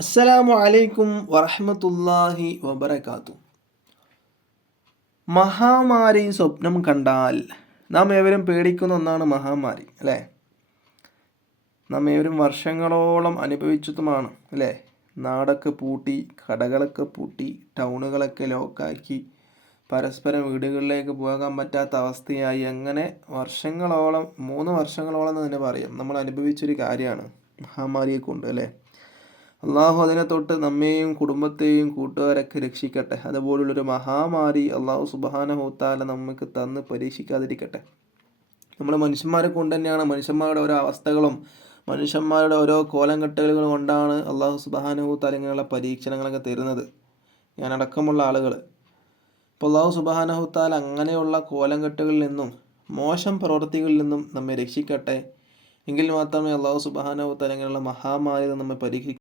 അസ്സലാമു അലൈക്കും വറഹ്മത്തുള്ളാഹി വബറകാതുഹു. മഹാമാരി സ്വപ്നം കണ്ടാൽ നാം ഏവരും പേടിക്കുന്ന ഒന്നാണ് മഹാമാരി, അല്ലേ? നാം ഏവരും വർഷങ്ങളോളം അനുഭവിച്ചതുമാണ്, അല്ലേ? നാടൊക്കെ പൂട്ടി, കടകളൊക്കെ പൂട്ടി, ടൗണുകളൊക്കെ ലോക്കാക്കി, പരസ്പരം വീടുകളിലേക്ക് പോകാൻ പറ്റാത്ത അവസ്ഥയായി. അങ്ങനെ വർഷങ്ങളോളം, 3 വർഷങ്ങളോളം എന്ന് തന്നെ പറയാം, നമ്മൾ അനുഭവിച്ചൊരു കാര്യമാണ് മഹാമാരിയെ കൊണ്ട്, അല്ലേ? അള്ളാഹു അതിനെ തൊട്ട് നമ്മെയും കുടുംബത്തെയും കൂട്ടുകാരൊക്കെ രക്ഷിക്കട്ടെ. അതുപോലുള്ളൊരു മഹാമാരി അള്ളാഹു സുബ്ഹാനഹു വതആല നമുക്ക് തന്ന് പരീക്ഷിക്കാതിരിക്കട്ടെ. നമ്മൾ മനുഷ്യന്മാരെ കൊണ്ട് തന്നെയാണ്, മനുഷ്യന്മാരുടെ ഓരോ അവസ്ഥകളും മനുഷ്യന്മാരുടെ ഓരോ കോലംകെട്ടലുകൾ കൊണ്ടാണ് അള്ളാഹു സുബ്ഹാനഹു വതആല ഇങ്ങനെയുള്ള പരീക്ഷണങ്ങളൊക്കെ തരുന്നത്, ഞാനടക്കമുള്ള ആളുകൾ. അപ്പോൾ അള്ളാഹു സുബ്ഹാനഹു വതആല അങ്ങനെയുള്ള കോലംകെട്ടുകളിൽ നിന്നും മോശം പ്രവൃത്തികളിൽ നിന്നും നമ്മെ രക്ഷിക്കട്ടെ. എങ്കിൽ മാത്രമേ അള്ളാഹു സുബ്ഹാനഹു വതആല ഇങ്ങനെയുള്ള മഹാമാരിയിൽ നമ്മെ